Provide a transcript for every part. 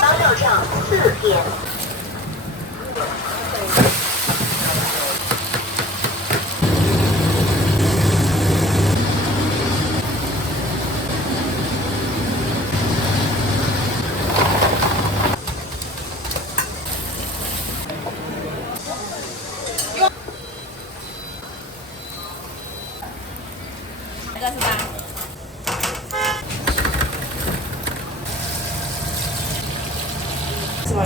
八道上4点。这个是吧？是吧？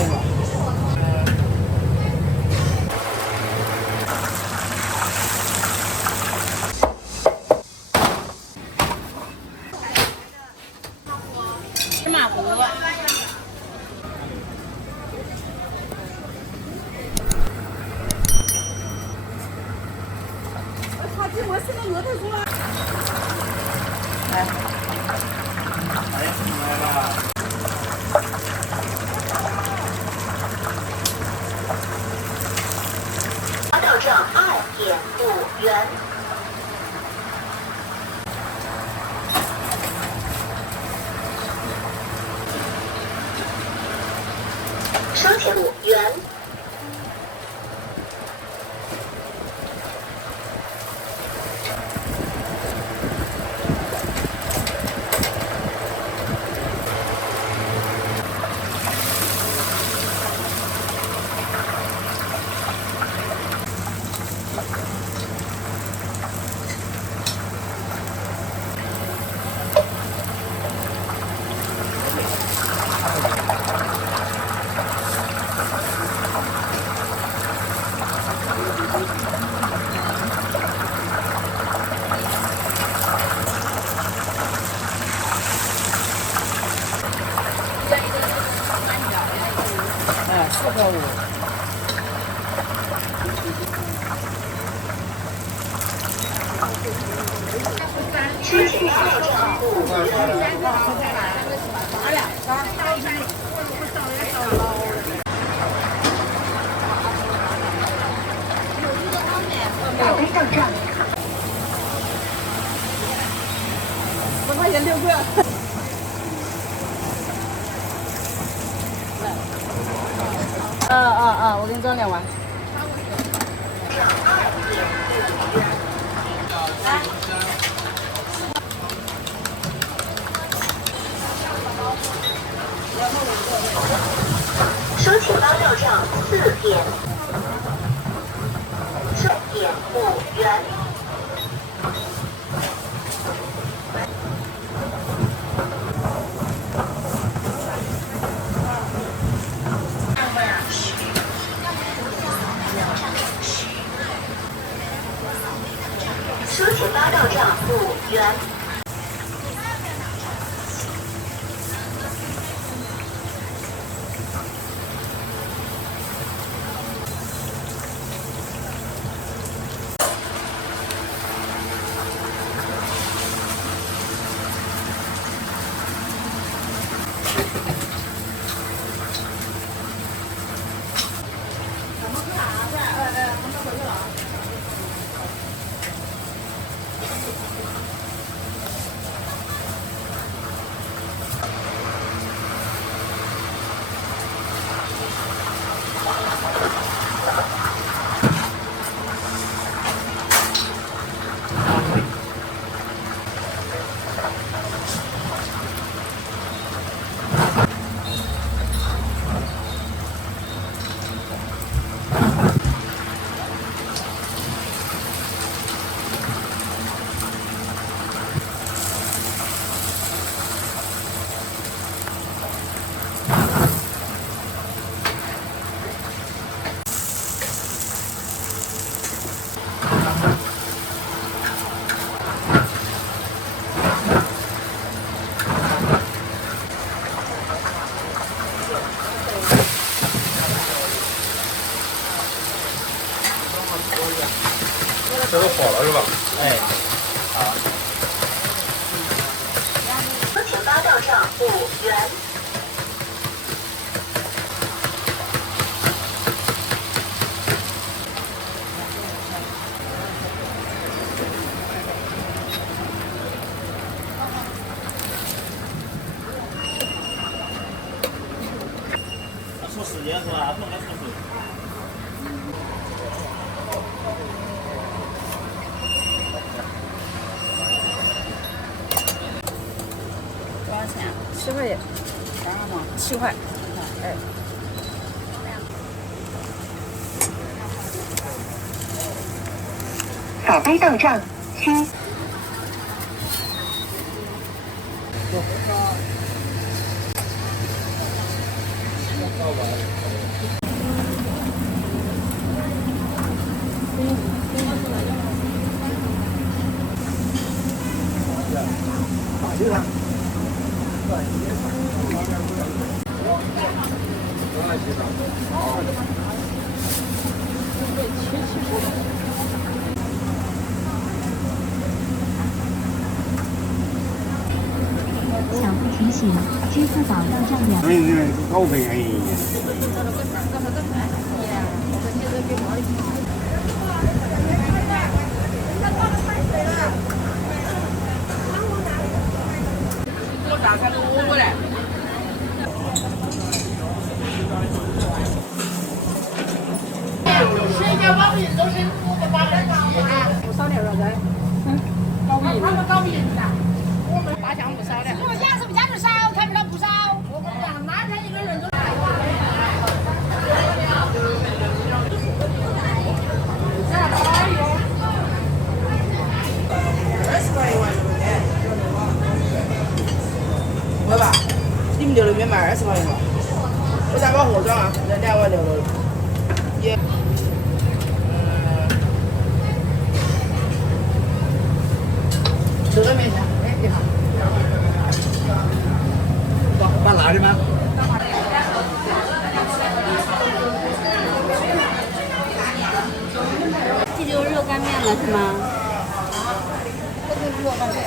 芝麻糊。他这我是个额头猪啊！来，哎，来了。八道上2.5元。收钱5元。4个5。收钱八道上5元。宝贝到账。10块钱6个。我给你装2碗。收钱八道上4点。2.5元。收钱八道上5元。这都好了是吧？哎，好。收钱八道上5元。时间是吧？弄个城市。多少钱？7块钱。刚刚嘛，7块。哎。扫杯到账7。小布提醒：支付宝到账2。高费还我打开萝卜嘞。不烧点肉噻。他们搞不赢的，我们大项不烧的。我讲是不讲究烧，看不到不烧。我跟你讲，哪天一个人都。20块一碗，会吧？你们牛肉面卖20块一碗，我再把货装啊，这2碗牛肉。也。这个面条，哎，你好。打辣的吗？这就热干面了是吗？这就是热干面。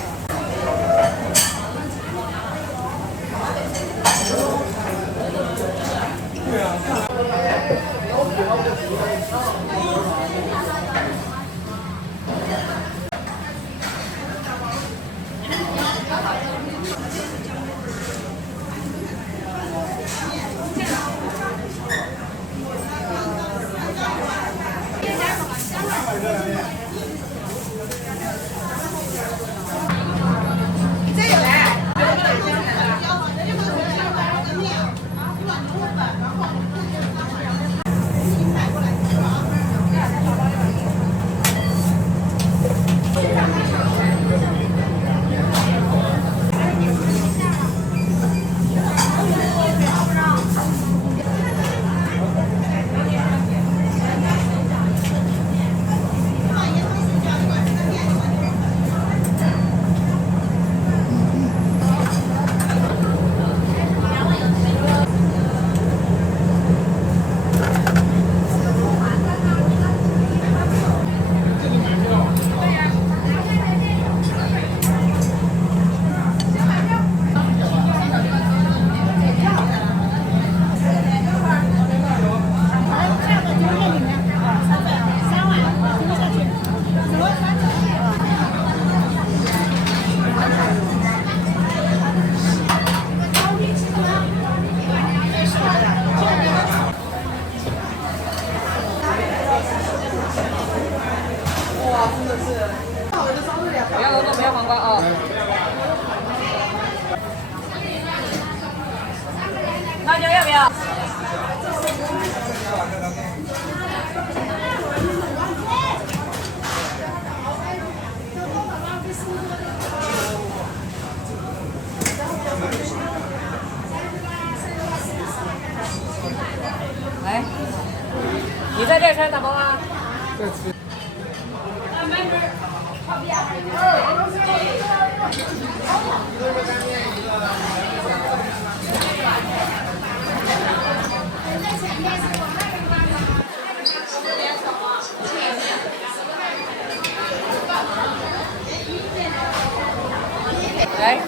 不要萝卜，不要黄瓜哦。辣椒要不要？来，你在这吃打包啊？再吃。来。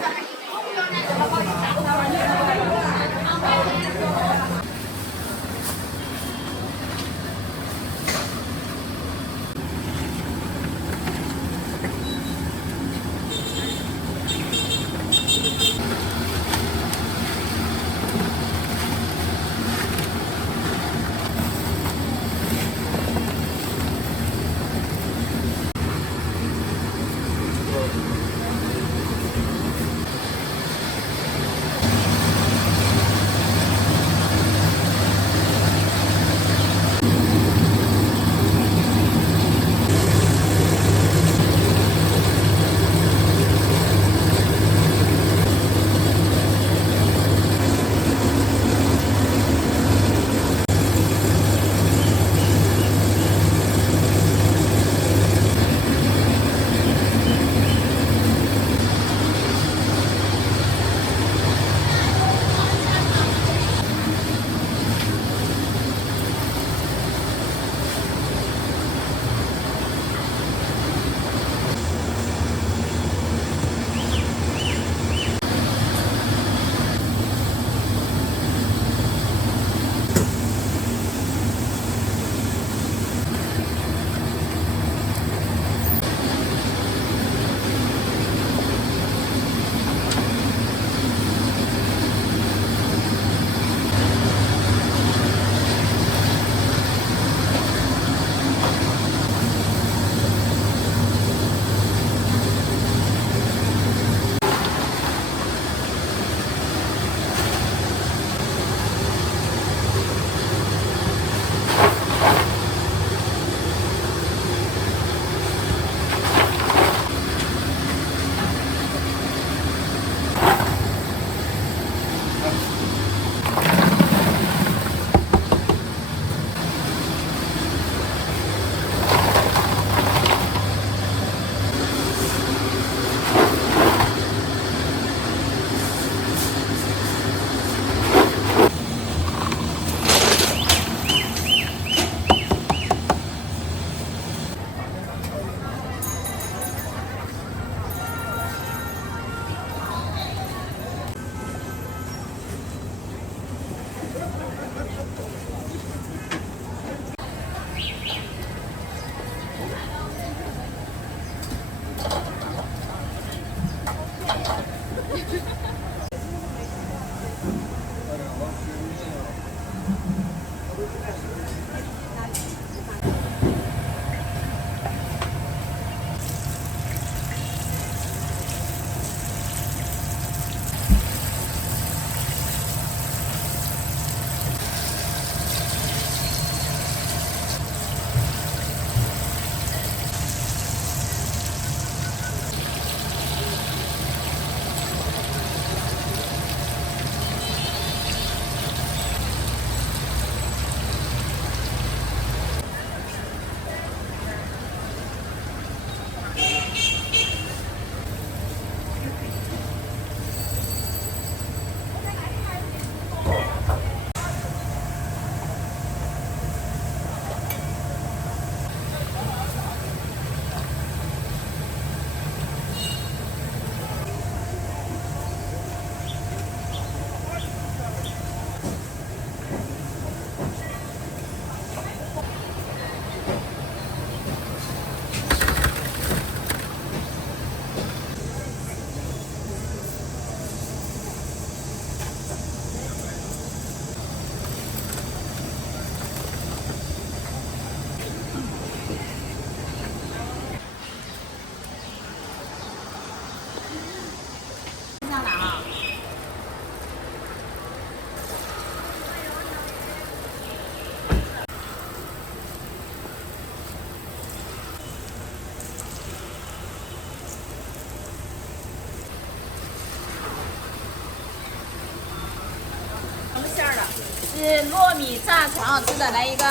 是糯米炸，挺好吃的，来一个。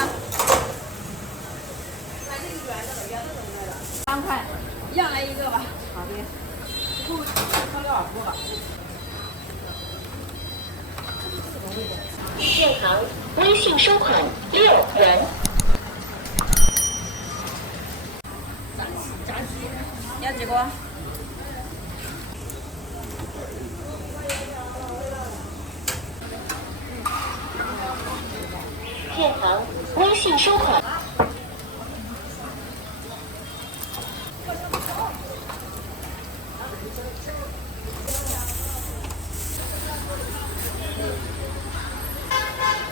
3块，一样来一个吧。好的。建行微信收款6元。要几个？建行微信收款。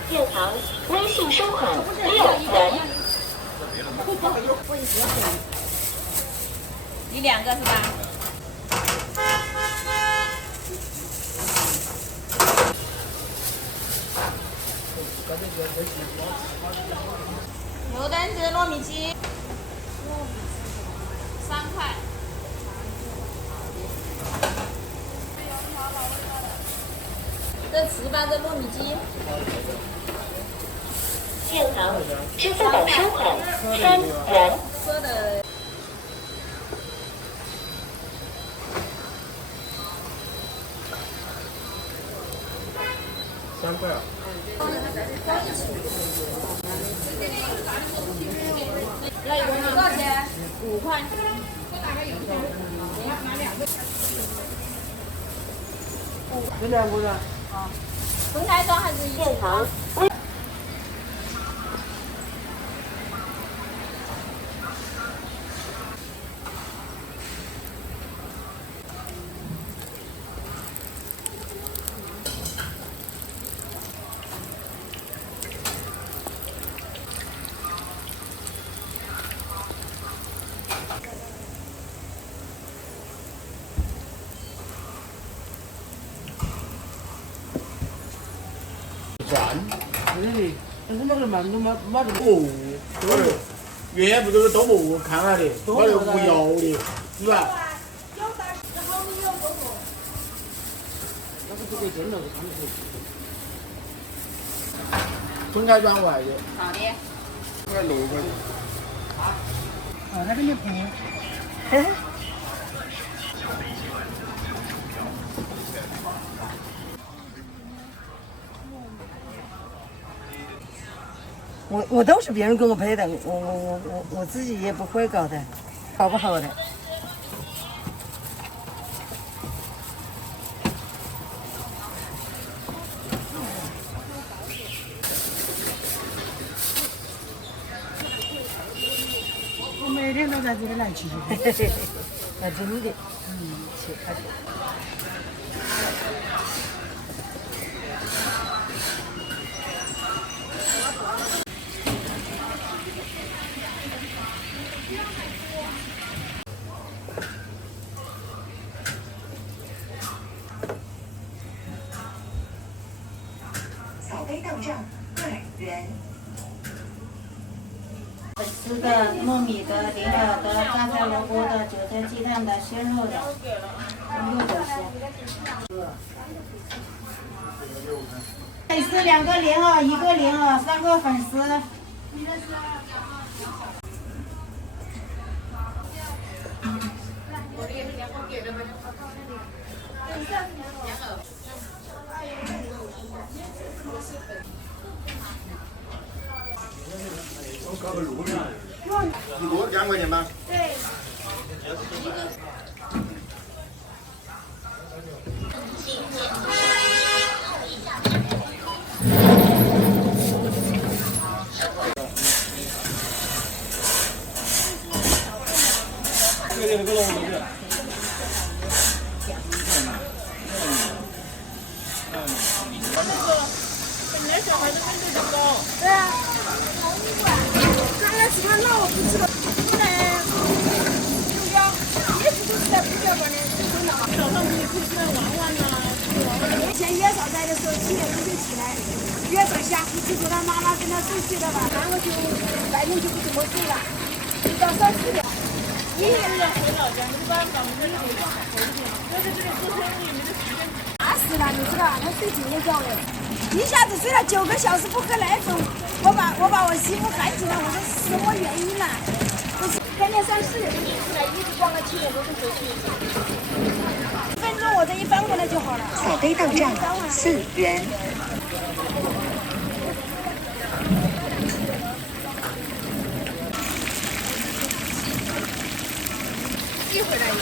建行微信收款6元。你2个是吧？牛蛋子糯米鸡，3块。这糍粑这糯米鸡。建行支付宝收款3元。说的。3块啊。要一个多少钱？5块。这2个呢？分开装还是一起建行那个嘛，都没这个哦，原不都是多馍看下的，没那个无窑的，是吧？那个不给真了，他们是分开装外的。好的。快6块钱。哦，那个就便宜。我都是别人给我配的，我自己也不会搞的，搞不好的。我每天都在这里来吃。那真的，去看去。扫杯到账2元。粉丝的、糯米的、莲藕的、榨菜萝卜的、韭菜鸡蛋的、鲜肉的，全部都是。粉丝2个莲藕，1个莲藕，3个粉丝。搞个肉的，一个2块钱吗？对。这个龙的。本来小孩子分配的高。对啊。刚开始他闹我不吃了，后来就要一直都是在不叫管的，早上可以出来玩玩呐。以前月嫂在的时候7点钟就起来，月嫂下夫去和他妈妈跟他睡的吧，然后就白天就不怎么睡了，就到3、4点。爷爷要回老家，没办法，我们这里做好一点，要在这里做生意没得时间。打死了，你知道，他睡几个觉了。一下子睡了9个小时不喝奶粉，我把我媳妇喊起来，我说什么原因呢？开店3、4点钟出来，一直逛到7点多钟回去。1分钟我这一翻过来就好了。采杯到站4元。寄回来有。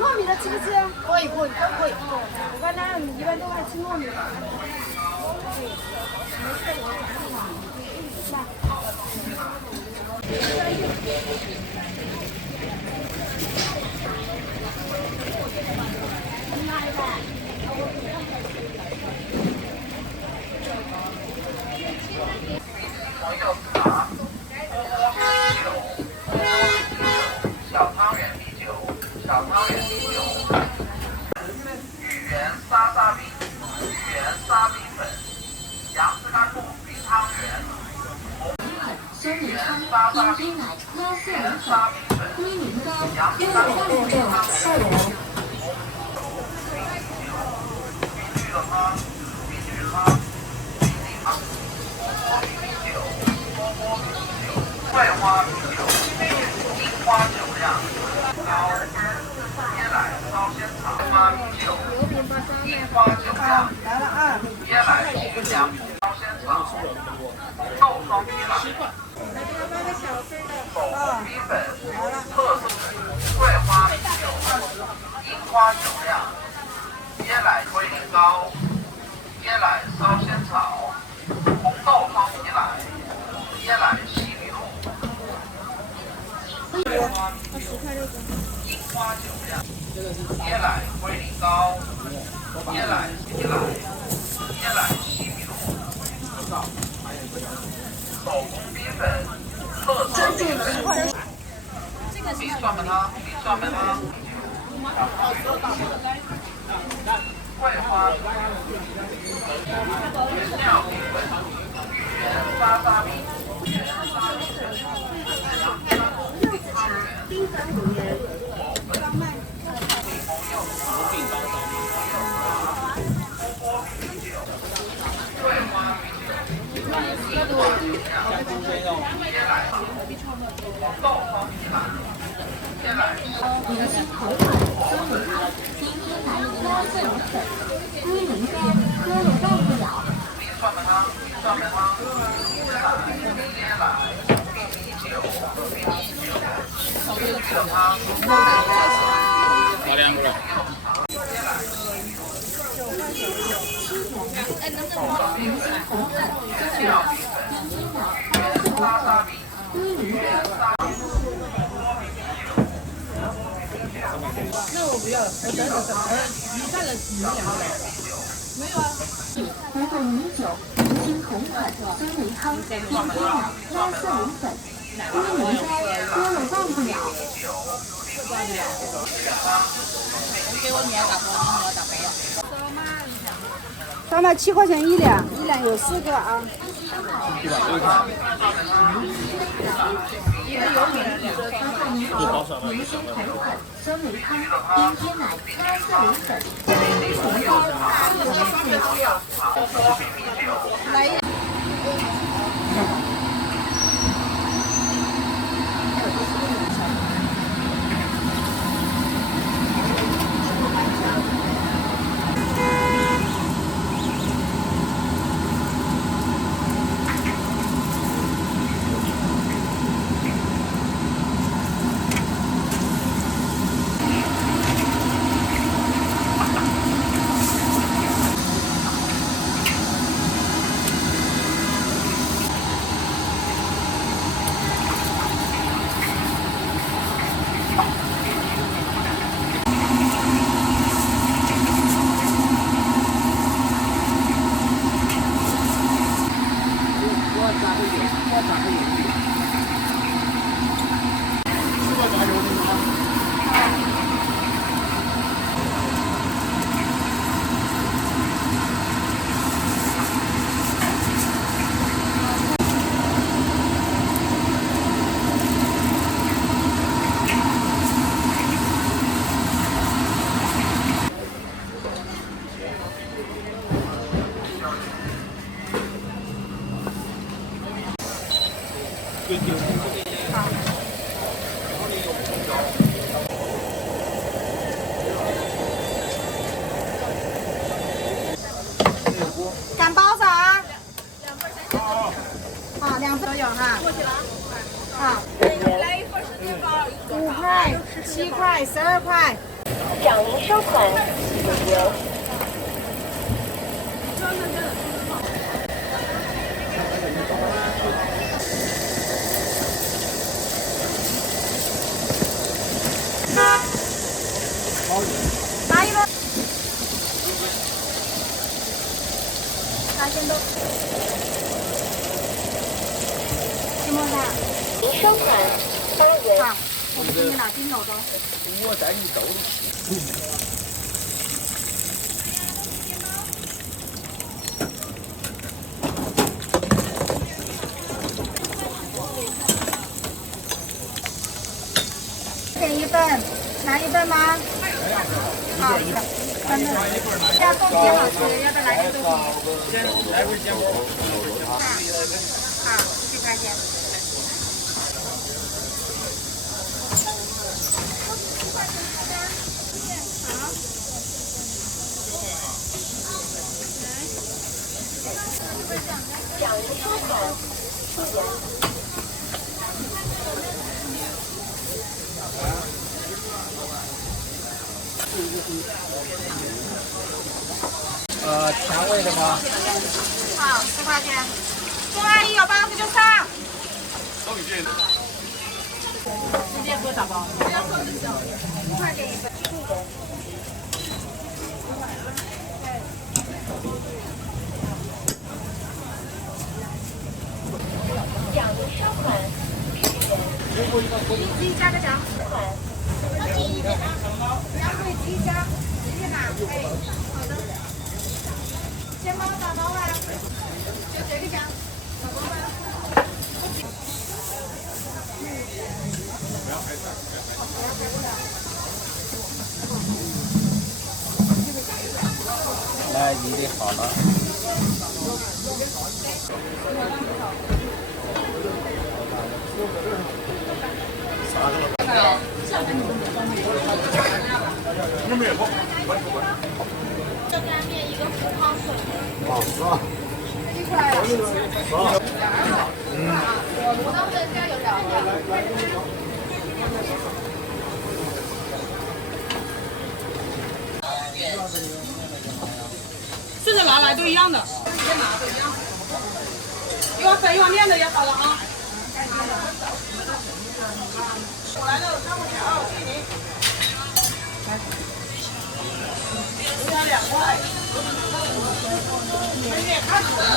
糯米的吃不吃？可以。我看他们一般都爱吃糯米的。小汤圆啤酒，小汤圆啤酒，芋圆沙沙冰，芋圆沙冰粉，杨枝甘露冰汤圆，芋圆沙沙冰，芋圆沙冰粉，杨枝甘露冰汤圆，冰绿的汤，冰绿汤，冰梨汤，波波啤酒，波波啤酒，桂花啤酒。樱花酒酿，高椰奶烧仙草，花啤酒，樱花酒酿，椰奶新娘烧仙草，豆霜啤奶，手工米粉，特色桂花啤酒，樱花酒酿，椰奶龟苓膏，椰奶烧仙草，红豆汤啤奶，椰奶西米露。樱花酒酿，椰奶龟苓膏，椰奶西米露，手工米粉，特色米粉，冰蒜焖汤，桂花，原料米粉，芋圆沙沙冰，芋圆沙冰粉。冰粉5元。明星口粉、酸梅汤、冰天奶拉丝米粉、龟苓膏，喝了忘不了。冰蒜焖汤，椰奶，冰啤酒，冰绿的汤，哪2个？明星口粉、酸梅汤、冰天奶拉丝米粉、龟苓膏。那我不要了，我等你看了你们2个来。没有啊。来个米酒、明星口粉、酸梅汤、冰天奶拉丝米粉、龟苓膏，喝了忘不了。给我面打包，你要打杯了。烧麦7块钱1两，1两有4个啊。明星口粉、酸梅汤、冰天奶拉丝米粉、龟苓膏，来一。炸个圆，要炸个圆的。吃过炸油的吗？干包子啊，2份3好，2份都有哈。过去了。好。来一份是多少？5块、7块、12块。讲您收款，谢谢。拿一份。3千多。金毛蛋。您收款8元。好，我们给你拿金肉的。我带你走。点一份，拿一份吗？好，3份。要冻鸡好吃，要不要来点冻鸡？来份煎包。好，10块钱。讲您收款4元。甜味的吗？好，10块钱。钟阿姨有包子就上。直接做打包。5块钱一份。讲您收款10元。自己加个酱。款。两腿自己加，自己拿。哎，好的。钱包打包完，就这个酱，打包完。来，你的好了。这干面一个福康粉。我当时家有2个。顺着拿来都一样的，一碗粉一碗面的也好了啊。我来了，3块钱啊，谢谢您。这样2块。你也看出来了，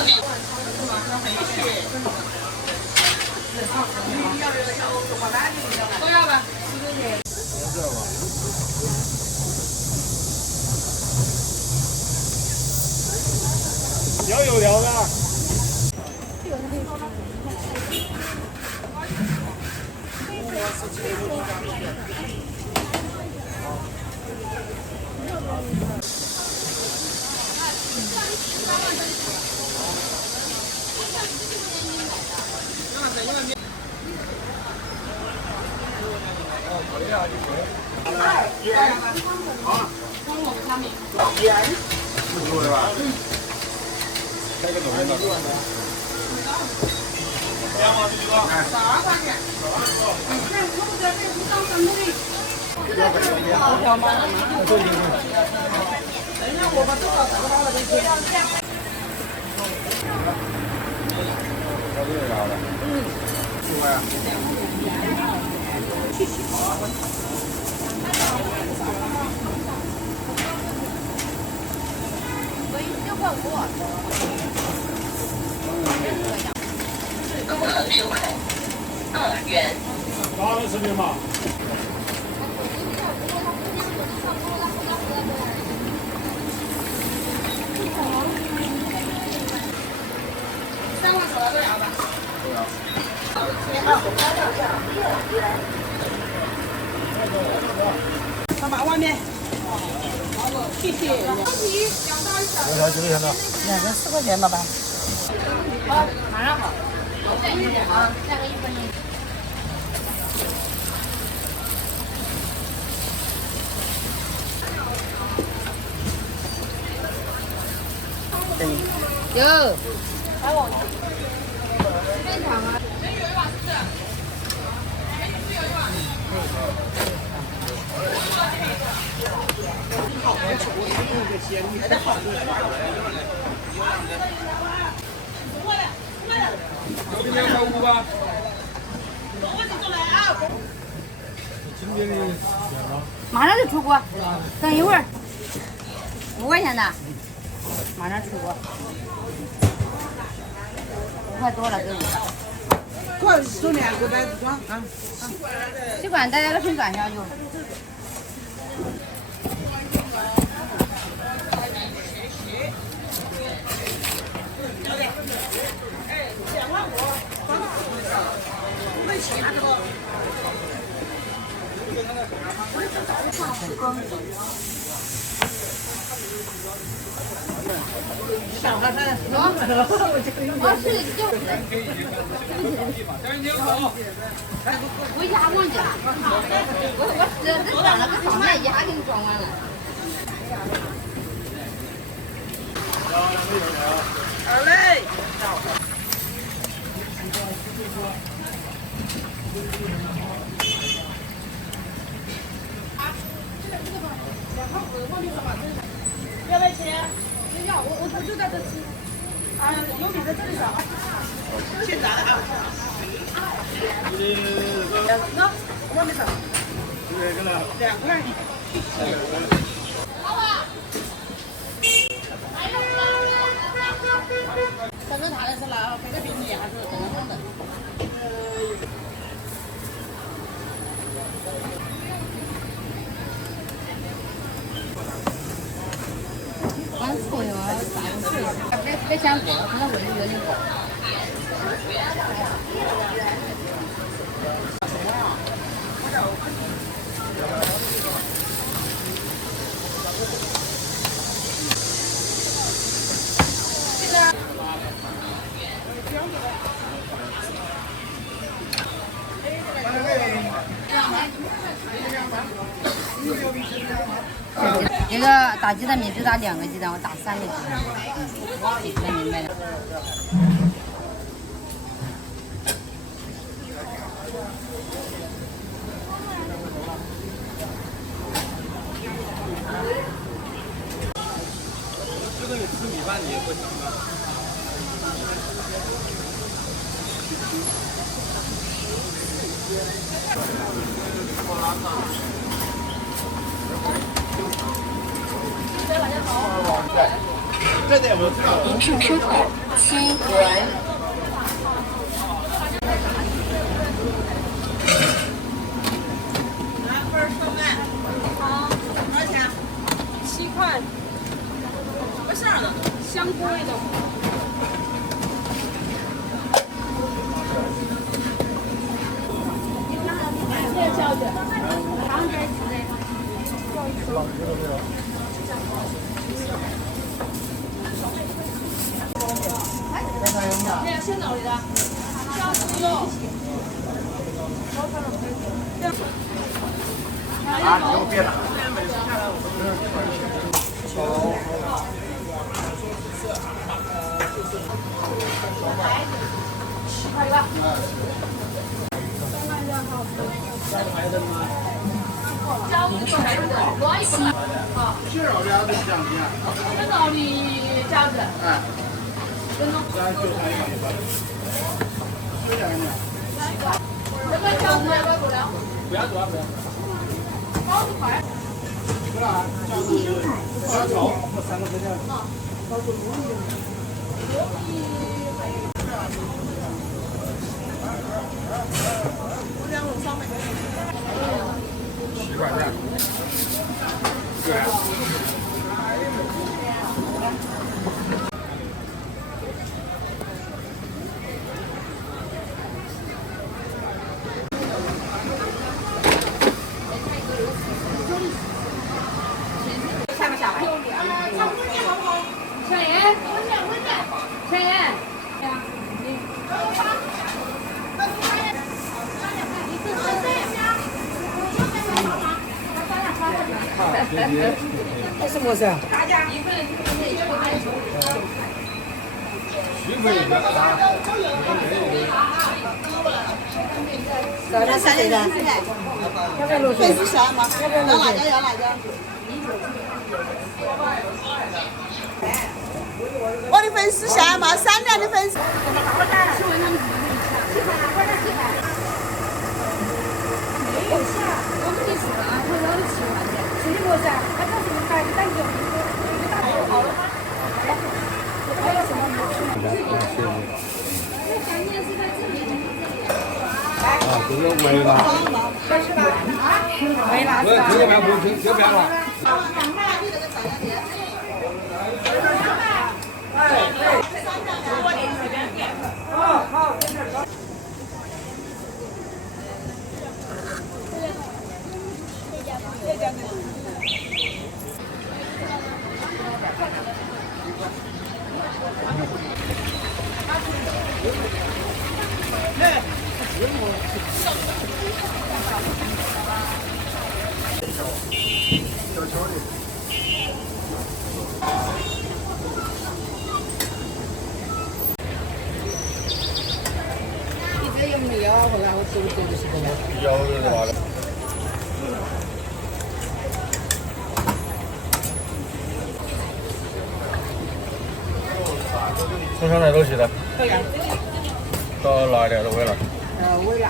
都要吧。要有料的。收款2元。哪能视频嘛？3万手了都要吧？爸爸外面。谢谢。多少几个钱的？两个4块钱吧吧。好，马上好。好，价格1分1。有。还往这边躺啊。有2.5吧。今天的马上就出锅，等一会儿。5块钱的，马上出锅。5块多了，给你。快收2个袋子装啊！吸管大家都先转下就。小孩子，我一下忘记了，我这转了个场面，一下给你装完了。好嘞。要不要钱？要，我就在这吃。啊，有米在这里找。现炸的啊。那我没上。2块。等着他的是了，这个比你还是等着等的。刚错的话，别想过，可能味道有点高。这个打鸡蛋免费打2个鸡蛋，我打3个鸡蛋。能明白的。就那个吃米饭你也不行啊。这点我知道。您上收款7元。拿份烧麦。好，多少钱？7块。什么馅儿的？香菇味的。谢谢小姐。尝点吃的。先找你的，香菇肉。啊，你给我别打。馅儿俩都香的。先找你饺子。哎。咱就看一个。就这样的。这个饺子要不要不了？不要不要不要。包子块。不是啊，饺子小炒3个分的。包子这是么事啊？这是谁的？要不要落水？粉丝啥吗？要不要落水？要哪个？我的粉丝虾嘛，3两的粉丝。啊，这个微辣，微辣是吧？这边不听，这边辣。有的话，从上来都是的，到哪里都会了。微辣。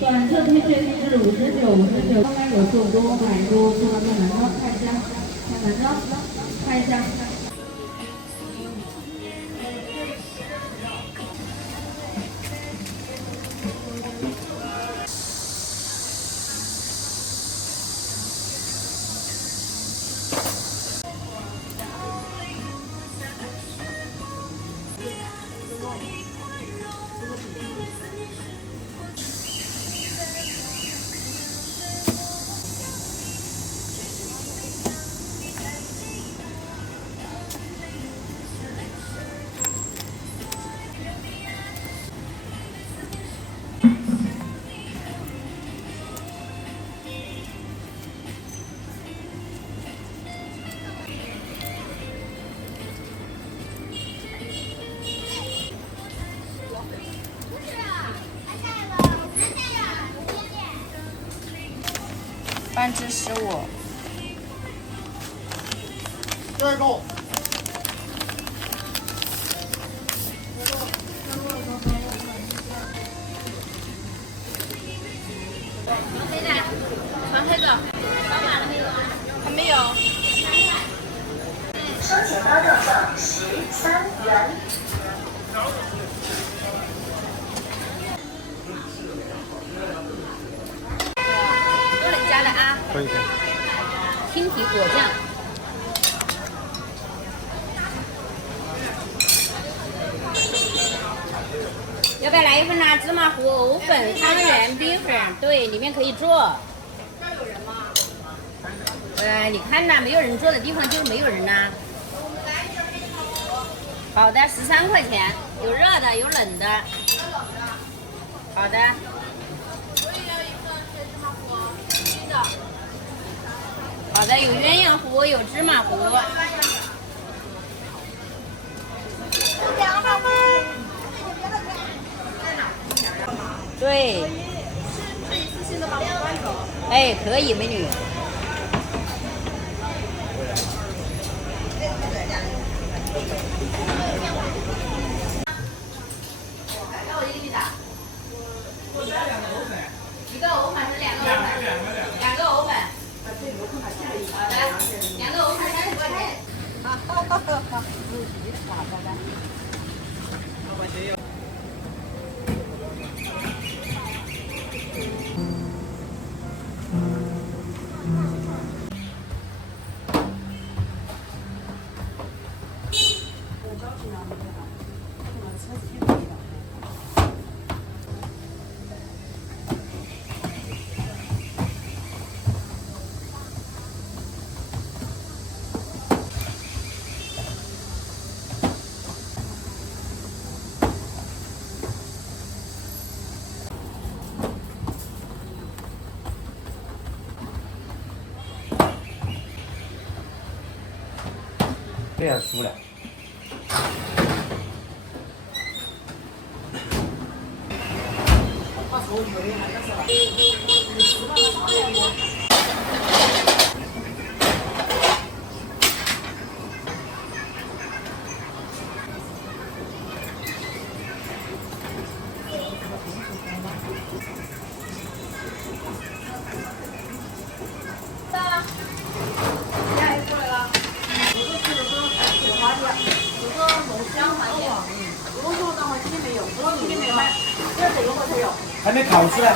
短测推荐是59，刚刚有做多买多，做到看南看一下，看一下。半只15。这个。传黑的，还没有。收钱包到账13元。有人家的啊。可以。青提果酱。要不要来一份芝麻糊、藕粉、汤圆、米粉？对，里面可以做。这儿有人吗？你看呐，没有人做的地方就是没有人呐。好的，13块钱，有热的，有冷的。好的。我也要一份。好的，有鸳鸯糊，有芝麻糊。对。哎，可以，美女。一个欧粉是2个欧粉，2个欧粉。好的，2个欧粉30块钱。这样输了。还没烤出来。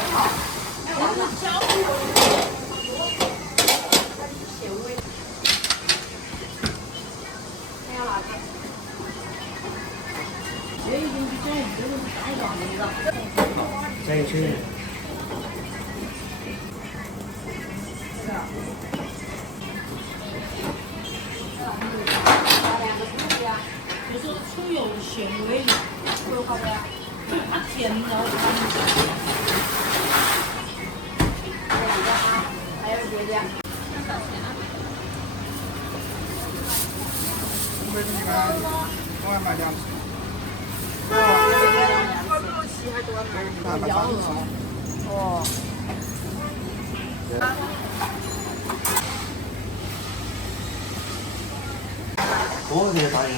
再一吃。就是葱有咸味，它甜的。还有别的。我买2次。哦。我这大油。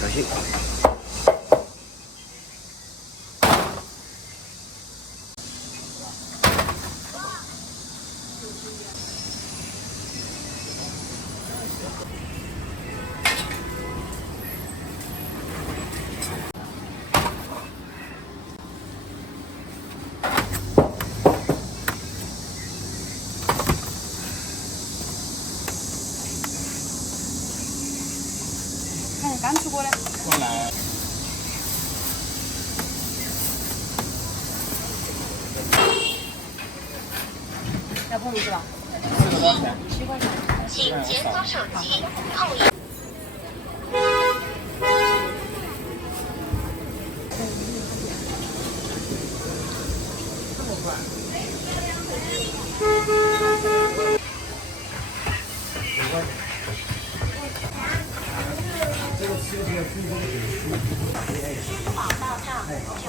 小心。刚出锅的。过来。要碰是吧4个多少钱？7块钱。请检索手机后一。这么快？5块钱。这个吃起来非常的舒服。宝到账9。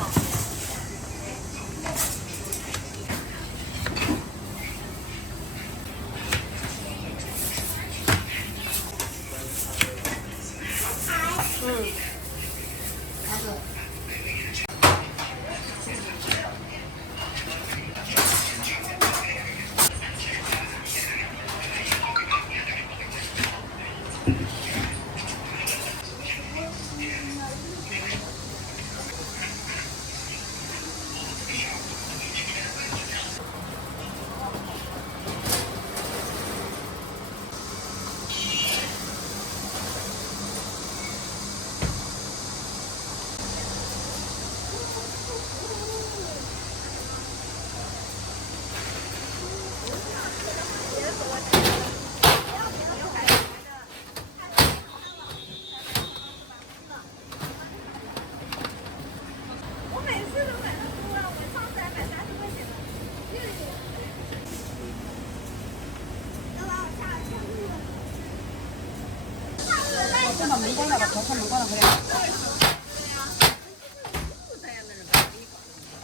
先把门关了吧，把开门关了回来。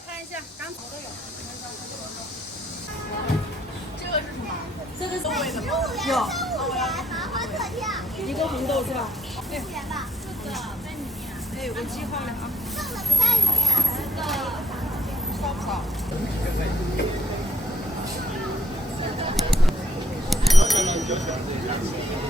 看一下，刚炒的有。这个是什么？这个是味的。有。一个红豆是吧？对。这个在里面。还有个记号呢啊。在里面。烧不烧？这个